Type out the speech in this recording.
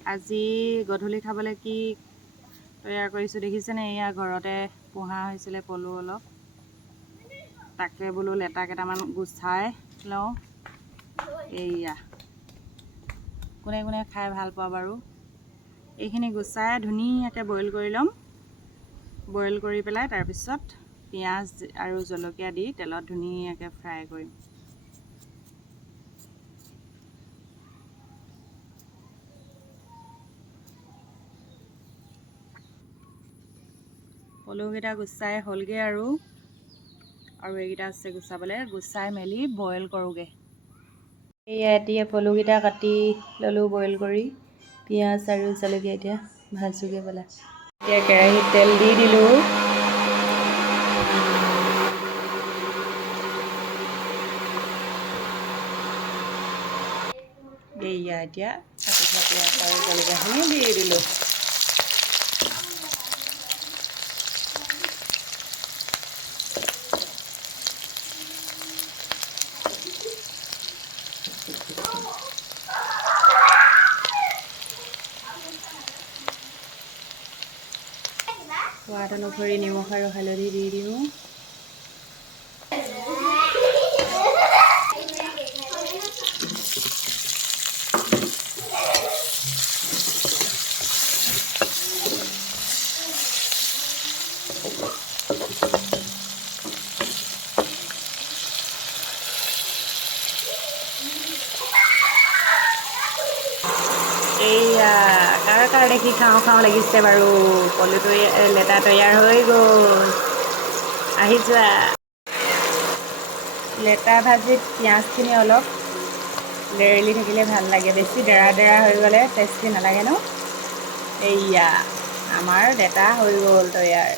আজি গধূলি খাবলৈ কি তৈয়াৰ কৰিছোঁ দেখিছেনে? এয়া ঘৰতে পোহা হৈছিলে পলু অলপ, তাকে বোলো লেটা কেইটামান গুচাই লওঁ। এইয়া কোনে কোনে খাই ভাল পোৱা বাৰু? এইখিনি গুচাই ধুনীয়াকৈ বইল কৰি ল'ম। বইল কৰি পেলাই তাৰপিছত পিঁয়াজ আৰু জলকীয়া দি তেলত ধুনীয়াকৈ ফ্ৰাই কৰিম। পলুকেইটা গুচাই হ'লগৈ আৰু এইকেইটা আছে গুচাবলৈ। গুচাই মেলি বইল কৰোঁগৈ। এয়া এতিয়া পলুকেইটা কাটি ল'লোঁ বইল কৰি, পিঁয়াজ আৰু জলকীয়া এতিয়া ভাজোগৈ পেলাই। এতিয়া কেৰাহীত তেল দি দিলোঁ। এয়া এতিয়া কাটি থোৱা পিঁয়াজ আৰু জলকীয়াখিনি দি দিলোঁ। সোৱাদ অনুসৰি নিমখ আৰু হালধি দি দিওঁ। এইয়া কাৰ কাৰ দেখি খাওঁ খাওঁ লাগিছে বাৰু? পলুটো লেটা তৈয়াৰ হৈ গ'ল। আহি যোৱা। লেটা ভাজিত পিঁয়াজখিনি অলপ লেৰেলি থাকিলে ভাল লাগে, বেছি ডেৰা ডেৰা হৈ গ'লে টেষ্টি নালাগে ন? এইয়া আমাৰ লেটা হৈ গ'ল তৈয়াৰ।